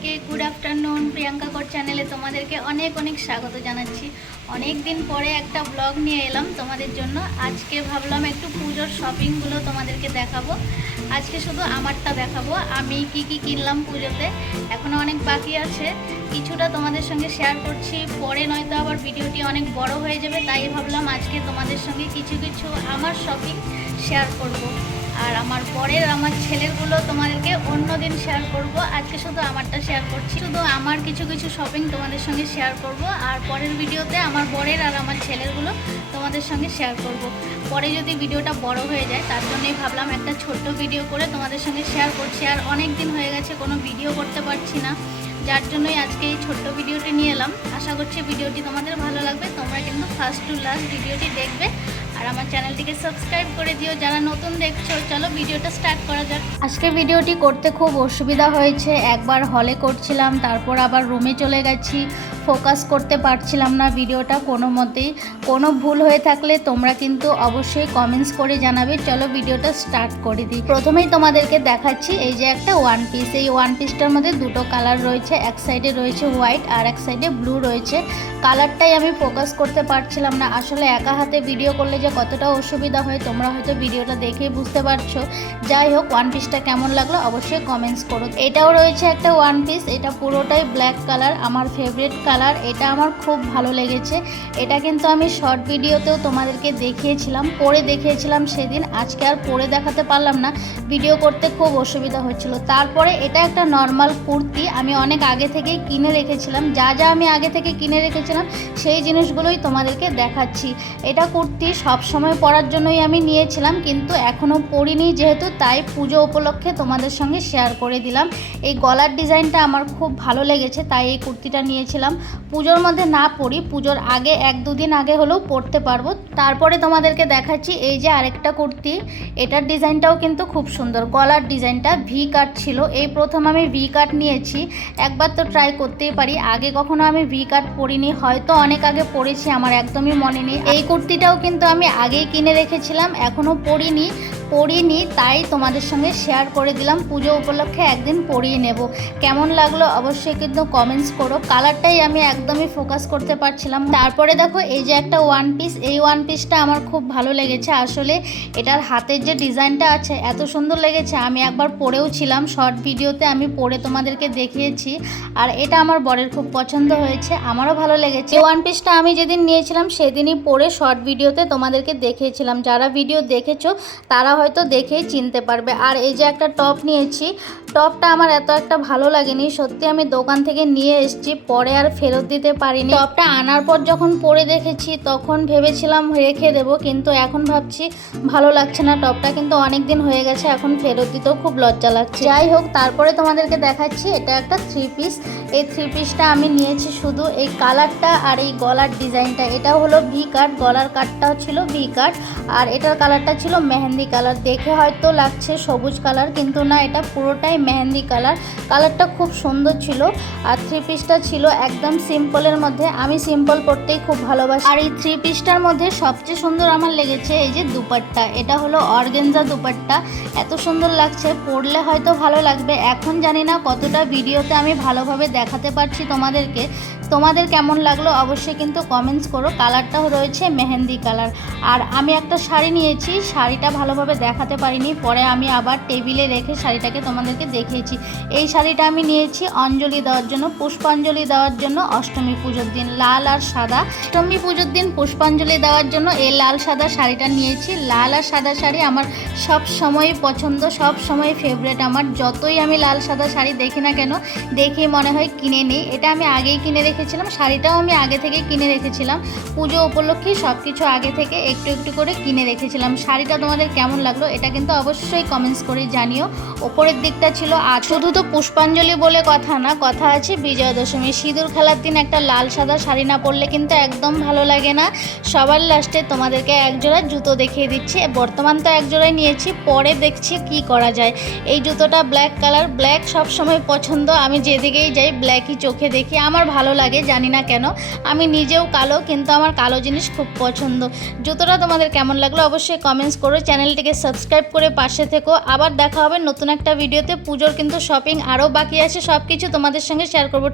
সবাইকে good afternoon. Priyanka coat চ্যানেলে তোমাদেরকে অনেক অনেক স্বাগত জানাচ্ছি। অনেক দিন পরে একটা ব্লগ নিয়ে এলাম তোমাদের জন্য। আজকে ভাবলাম একটু পুজোর শপিংগুলো তোমাদেরকে দেখাবো। আজকে শুধু আমারটা দেখাবো, আমি কি কি কিনলাম পুজোতে। এখনও অনেক বাকি আছে, কিছুটা তোমাদের সঙ্গে শেয়ার করছি, পরে নয়তো আবার ভিডিওটি অনেক বড় হয়ে যাবে। তাই ভাবলাম আজকে তোমাদের সঙ্গে কিছু কিছু আমার শপিং শেয়ার করব। আর আমার পরের আমার ছেলেরগুলো তোমাদেরকে অন্য দিন শেয়ার করব। আজকে শুধু আমারটা শেয়ার করছি, শুধু আমার কিছু কিছু শপিং তোমাদের সঙ্গে শেয়ার করব। আর পরের ভিডিওতে আমার বরের আর আমার ছেলেরগুলো তোমাদের সঙ্গে শেয়ার করব। পরে যদি ভিডিওটা বড় হয়ে যায়, তার জন্যই ভাবলাম একটা ছোট্ট ভিডিও করে তোমাদের সঙ্গে শেয়ার করছি। আর অনেক দিন হয়ে গেছে কোনো ভিডিও করতে পারছি না, যার জন্যই আজকে এই ছোট্ট ভিডিওটি নিয়ে এলাম। আশা করছি ভিডিওটি তোমাদের ভালো লাগবে। তোমরা কিন্তু ফার্স্ট টু লাস্ট ভিডিওটি দেখবে আর আমার চ্যানেলটিকে সাবস্ক্রাইব করে দিও যারা নতুন দেখছো। চলো ভিডিওটা স্টার্ট করা যাক। আজকে ভিডিওটি করতে খুব অসুবিধা হয়েছে। একবার হলে করছিলাম, তারপর আবার রুমে চলে গেছি, ফোকাস করতে পারছিলাম না ভিডিওটা কোনো মতেই। কোনো ভুল হয়ে থাকলে তোমরা কিন্তু অবশ্যই কমেন্টস করে জানাবে। চলো ভিডিওটা স্টার্ট করে দিই। প্রথমেই তোমাদেরকে দেখাচ্ছি এই যে একটা ওয়ান পিস। এই ওয়ান পিসটার মধ্যে দুটো কালার রয়েছে, এক সাইডে রয়েছে হোয়াইট আর এক সাইডে ব্লু রয়েছে। কালারটাই আমি ফোকাস করতে পারছিলাম না। আসলে একা হাতে ভিডিও করলে যে কতটা অসুবিধা হয় তোমরা হয়তো ভিডিওটা দেখেই বুঝতে পারছো। যাই হোক, ওয়ান পিসটা কেমন লাগলো অবশ্যই কমেন্টস করো। এটাও রয়েছে একটা ওয়ান পিস, এটা পুরোটাই ব্ল্যাক কালার, আমার ফেভারিট কালার। এটা আমার খুব ভালো লেগেছে। এটা কিন্তু আমি শর্ট ভিডিওতেও তোমাদেরকে দেখিয়েছিলাম, পরে দেখিয়েছিলাম সেদিন। আজকে আর পরে দেখাতে পারলাম না, ভিডিও করতে খুব অসুবিধা হচ্ছিল। তারপরে এটা একটা নর্মাল কুর্তি, আমি অনেক আগে থেকেই কিনে রেখেছিলাম। যা যা আমি আগে থেকে কিনে রেখেছিলাম সেই জিনিসগুলোই তোমাদেরকে দেখাচ্ছি। এটা কুর্তি সব সময় পরার জন্যই আমি নিয়েছিলাম, কিন্তু এখনও পরিনি যেহেতু, তাই পুজো উপলক্ষে তোমাদের সঙ্গে শেয়ার করে দিলাম। এই গলার ডিজাইনটা আমার খুব ভালো লেগেছে, তাই এই কুর্তিটা নিয়েছিলাম। পুজোর মধ্যে না পরি, পুজোর আগে এক দুদিন আগে হলেও পরতে পারবো। তারপরে তোমাদেরকে দেখাচ্ছি এই যে আরেকটা কুর্তি। এটার ডিজাইনটাও কিন্তু খুব সুন্দর। গলার ডিজাইনটা ভি কাট ছিল। এই প্রথম আমি ভি কাট নিয়েছি, একবার তো ট্রাই করতেই পারি। আগে কখনো আমি ভি কাট পরিনি, হয়তো অনেক আগে পরেছি, আমার একদমই মনে নেই। এই কুর্তিটাও কিন্তু আমি আগেই কিনে রেখেছিলাম, এখনও পরিনি, তাই তোমাদের সঙ্গে শেয়ার করে দিলাম। পুজো উপলক্ষে একদিন পরিয়ে নেব। কেমন লাগলো অবশ্যই কিন্তু কমেন্টস করো। কালারটাই আমি একদমই ফোকাস করতে পারছিলাম। তারপরে দেখো এই যে একটা ওয়ান পিস, এই ওয়ান পিসটা আমার খুব ভালো লেগেছে। আসলে এটার হাতের যে ডিজাইনটা আছে এত সুন্দর লেগেছে। আমি একবার পরেও ছিলাম, শর্ট ভিডিওতে আমি পরে তোমাদেরকে দেখিয়েছি। আর এটা আমার বরের খুব পছন্দ হয়েছে, আমারও ভালো লেগেছে। ওয়ান পিসটা আমি যেদিন নিয়েছিলাম সেদিনই পরে শর্ট ভিডিওতে তোমাদেরকে দেখিয়েছিলাম। যারা ভিডিও দেখেছো তারা হয়তো দেখেই চিনতে পারবে। আর এই যে একটা টপ নিয়েছি, টপটা আমার এত একটা ভালো লাগেনি সত্যি। আমি দোকান থেকে নিয়ে এসেছি, পরে আর ফেরত দিতে পারিনি। টপটা আনার পর যখন পরে দেখেছি তখন ভেবেছিলাম রেখে দেবো, কিন্তু এখন ভাবছি ভালো লাগছে না। টপটা কিন্তু অনেক দিন হয়ে গেছে, এখন ফেরত দিতেও খুব লজ্জা লাগছে। যাই হোক, তারপরে তোমাদেরকে দেখাচ্ছি এটা একটা থ্রি পিস। এই থ্রি পিসটা আমি নিয়েছি শুধু এই কালারটা আর এই গলার ডিজাইনটা। এটা হলো ভি কাট, গলার কাটটাও ছিল ভি কাট, আর এটার কালারটা ছিল মেহেন্দি কালার। দেখে হয়তো লাগছে সবুজ কালার, কিন্তু না, এটা পুরোটাই মেহেন্দি কালার। কালারটা খুব সুন্দর ছিল। আর থ্রি পিসটা ছিল একদম সিম্পলের মধ্যে, আমি সিম্পল পরতেই খুব ভালোবাসি। আর এই থ্রি পিসটার মধ্যে সবচেয়ে সুন্দর আমার লেগেছে এই যে দুপাট্টা। এটা হলো অর্গানজা দুপাট্টা, এত সুন্দর লাগছে। পরলে হয়তো ভালো লাগবে, এখন জানি না কতটা ভিডিওতে আমি ভালোভাবে দেখাতে পারছি তোমাদেরকে। তোমাদের কেমন লাগলো অবশ্যই কিন্তু কমেন্টস করো। কালারটাও রয়েছে মেহেন্দি কালার। আর আমি একটা শাড়ি নিয়েছি, শাড়িটা ভালোভাবে দেখাতে পারিনি, পরে আমি আবার টেবিলে রেখে শাড়িটাকে তোমাদেরকে দেখিয়েছি। এই শাড়িটা আমি নিয়েছি অঞ্জলি দেওয়ার জন্য, পুষ্পাঞ্জলি দেওয়ার জন্য অষ্টমী পুজোর দিন, লাল আর সাদা। অষ্টমী পুজোর দিন পুষ্পাঞ্জলি দেওয়ার জন্য এই লাল সাদা শাড়িটা নিয়েছি। লাল আর সাদা শাড়ি আমার সব সময় পছন্দ, সব সময় ফেভারিট আমার। যতই আমি লাল সাদা শাড়ি দেখি না কেন, দেখেই মনে হয় কিনে নিই। এটা আমি আগেই কিনে রেখেছিলাম, শাড়িটাও আমি আগে থেকে কিনে রেখেছিলাম। পুজো উপলক্ষে সব কিছু আগে থেকে একটু একটু করে কিনে রেখেছিলাম। শাড়িটা তোমাদের কেমন লাগলো এটা কিন্তু অবশ্যই কমেন্টস করে জানিও। ওপরের দিকটা ছিল, আর শুধু তো পুষ্পাঞ্জলি বলে কথা না, কথা আছে বিজয়া দশমী, সিঁদুর খেলার দিন একটা লাল সাদা শাড়ি না পরলে কিন্তু একদম ভালো লাগে না। সবার লাস্টে তোমাদেরকে একজোড়া জুতো দেখিয়ে দিচ্ছি। বর্তমান তো একজোড়াই নিয়েছি, পরে দেখছি কি করা যায়। এই জুতোটা ব্ল্যাক কালার, ব্ল্যাক সব সময় পছন্দ, আমি যেদিকেই যাই ব্ল্যাকই চোখে দেখি, আমার ভালো লাগে। লাগে, জানি না কেন। আমি নিজেও কালো, কিন্তু আমার কালো জিনিস খুব পছন্দ। জুতোটা তোমাদের কেমন লাগলো অবশ্যই কমেন্টস করো। চ্যানেলটিকে সাবস্ক্রাইব করে পাশে থেকো। আবার দেখা হবে নতুন একটা ভিডিওতে। পুজোর কিন্তু শপিং আরও বাকি আছে, সব কিছু তোমাদের সঙ্গে শেয়ার করবো।